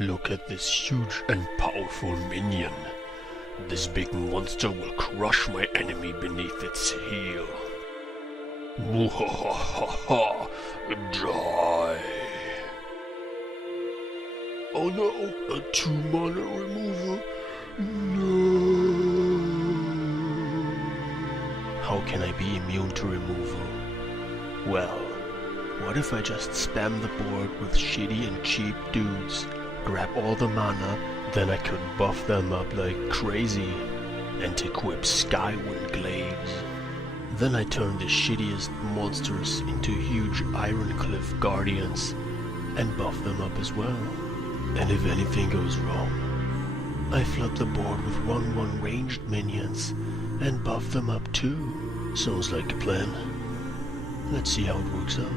Look at this huge and powerful minion. This big monster will crush my enemy beneath its heel. Mwahaha! Die! Oh no! A 2-mana removal? No! How can I be immune to removal? Well, what if I just spam the board with shitty and cheap dudes, grab all the mana, then I could buff them up like crazy, and equip Skywind Glaives. Then I turn the shittiest monsters into huge Ironcliff Guardians, and buff them up as well. And if anything goes wrong, I flood the board with 1/1 ranged minions, and buff them up too. Sounds like a plan. Let's see how it works out.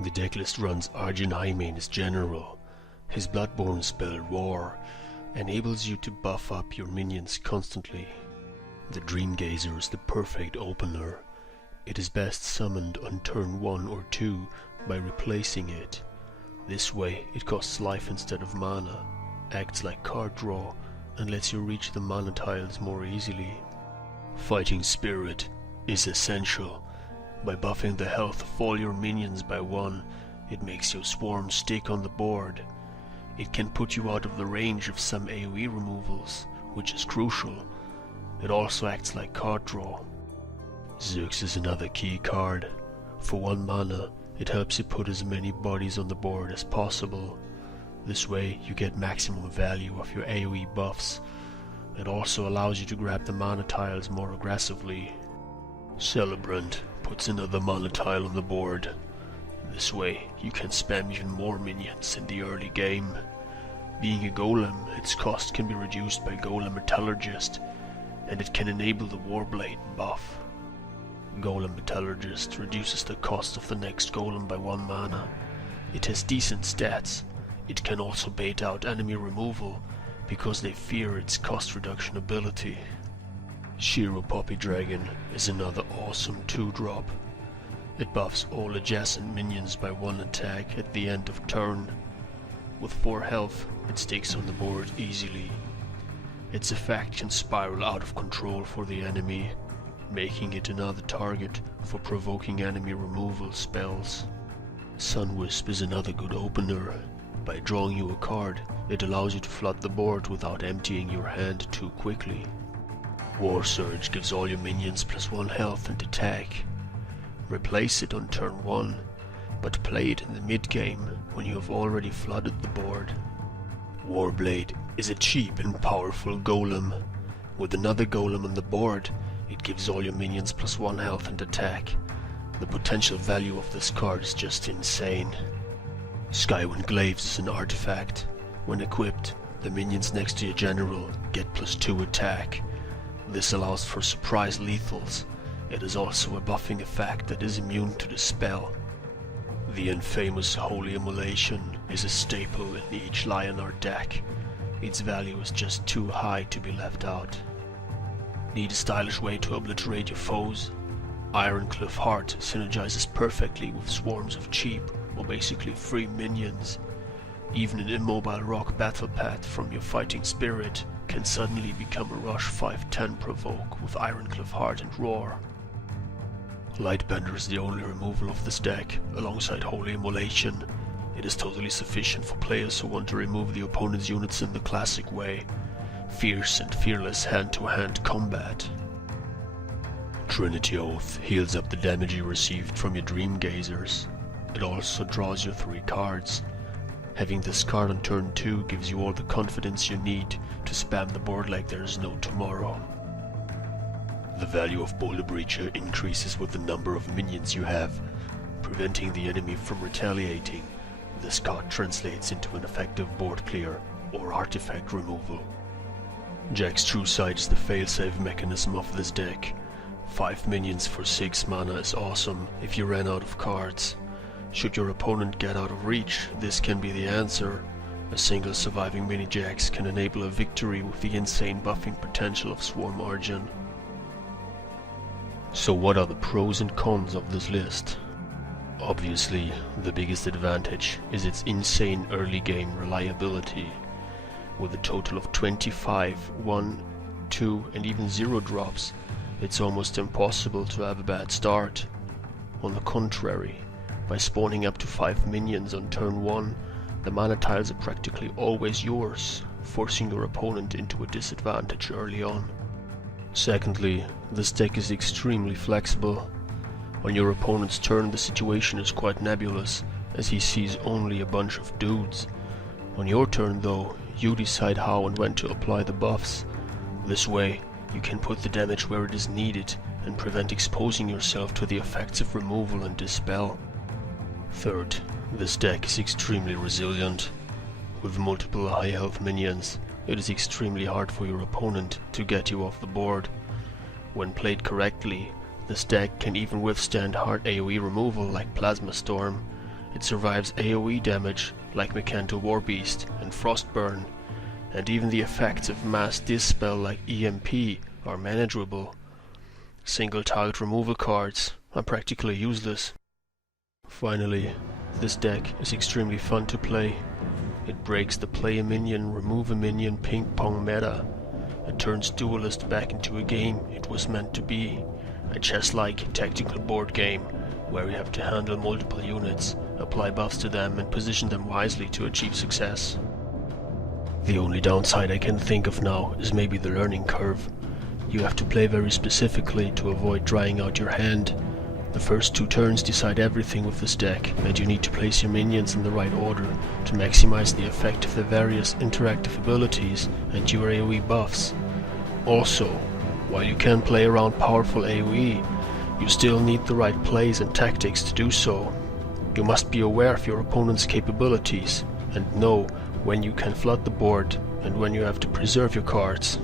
The decklist runs Arjun Highmane as general. His Bloodborne spell Roar enables you to buff up your minions constantly. The Dreamgazer is the perfect opener. It is best summoned on turn 1 or 2 by replacing it. This way it costs life instead of mana, acts like card draw, and lets you reach the mana tiles more easily. Fighting Spirit is essential. By buffing the health of all your minions by 1, it makes your swarm stick on the board. It can put you out of the range of some AoE removals, which is crucial. It also acts like card draw. Zux is another key card. For 1 mana, it helps you put as many bodies on the board as possible. This way you get maximum value of your AoE buffs. It also allows you to grab the mana tiles more aggressively. Celebrant puts another mana tile on the board. This way you can spam even more minions in the early game. Being a golem, its cost can be reduced by Golem Metallurgist, and it can enable the Warblade buff. Golem Metallurgist reduces the cost of the next golem by 1 mana. It has decent stats. It can also bait out enemy removal, because they fear its cost reduction ability. Shiro Poppy Dragon is another awesome 2-drop. It buffs all adjacent minions by 1 attack at the end of turn. With 4 health, it sticks on the board easily. Its effect can spiral out of control for the enemy, making it another target for provoking enemy removal spells. Sunwisp is another good opener. By drawing you a card, it allows you to flood the board without emptying your hand too quickly. War Surge gives all your minions +1 health and attack. Replace it on turn 1, but play it in the mid-game when you have already flooded the board. Warblade is a cheap and powerful golem. With another golem on the board, it gives all your minions +1 health and attack. The potential value of this card is just insane. Skywind Glaives is an artifact. When equipped, the minions next to your general get +2 attack. This allows for surprise lethals. It is also a buffing effect that is immune to the spell. The infamous Holy Immolation is a staple in each Lyonar deck. Its value is just too high to be left out. Need a stylish way to obliterate your foes? Ironcliff Heart synergizes perfectly with swarms of cheap or basically free minions. Even an immobile rock battle path from your Fighting Spirit can suddenly become a Rush 5/10 provoke with Ironcliff Heart and Roar. Lightbender is the only removal of this deck, alongside Holy Immolation. It is totally sufficient for players who want to remove the opponent's units in the classic way. Fierce and fearless hand-to-hand combat. Trinity Oath heals up the damage you received from your Dreamgazers. It also draws you 3 cards. Having this card on turn 2 gives you all the confidence you need to spam the board like there is no tomorrow. The value of Boulder Breacher increases with the number of minions you have, preventing the enemy from retaliating. This card translates into an effective board clear or artifact removal. Jack's True Sight is the failsafe mechanism of this deck. 5 minions for 6 mana is awesome if you ran out of cards. Should your opponent get out of reach, this can be the answer. A single surviving mini-Jax can enable a victory with the insane buffing potential of Swarm Arjun. So what are the pros and cons of this list? Obviously, the biggest advantage is its insane early game reliability. With a total of 25, 1, 2 and even 0 drops, it's almost impossible to have a bad start. On the contrary, by spawning up to 5 minions on turn 1, the mana tiles are practically always yours, forcing your opponent into a disadvantage early on. Secondly, this deck is extremely flexible. On your opponent's turn, the situation is quite nebulous, as he sees only a bunch of dudes. On your turn though, you decide how and when to apply the buffs. This way, you can put the damage where it is needed and prevent exposing yourself to the effects of removal and dispel. Third, this deck is extremely resilient. With multiple high health minions, it is extremely hard for your opponent to get you off the board. When played correctly, this deck can even withstand hard AoE removal like Plasma Storm, It survives AoE damage like Mechanto Warbeast and Frostburn, and even the effects of Mass Dispel like EMP are manageable. Single target removal cards are practically useless. Finally, this deck is extremely fun to play. It breaks the play a minion, remove a minion ping pong meta. It turns Duelyst back into a game it was meant to be. A chess-like tactical board game where you have to handle multiple units, apply buffs to them and position them wisely to achieve success. The only downside I can think of now is maybe the learning curve. You have to play very specifically to avoid drying out your hand. The first 2 turns decide everything with this deck, and you need to place your minions in the right order to maximize the effect of the various interactive abilities and your AoE buffs. Also, while you can play around powerful AoE, you still need the right plays and tactics to do so. You must be aware of your opponent's capabilities and know when you can flood the board and when you have to preserve your cards.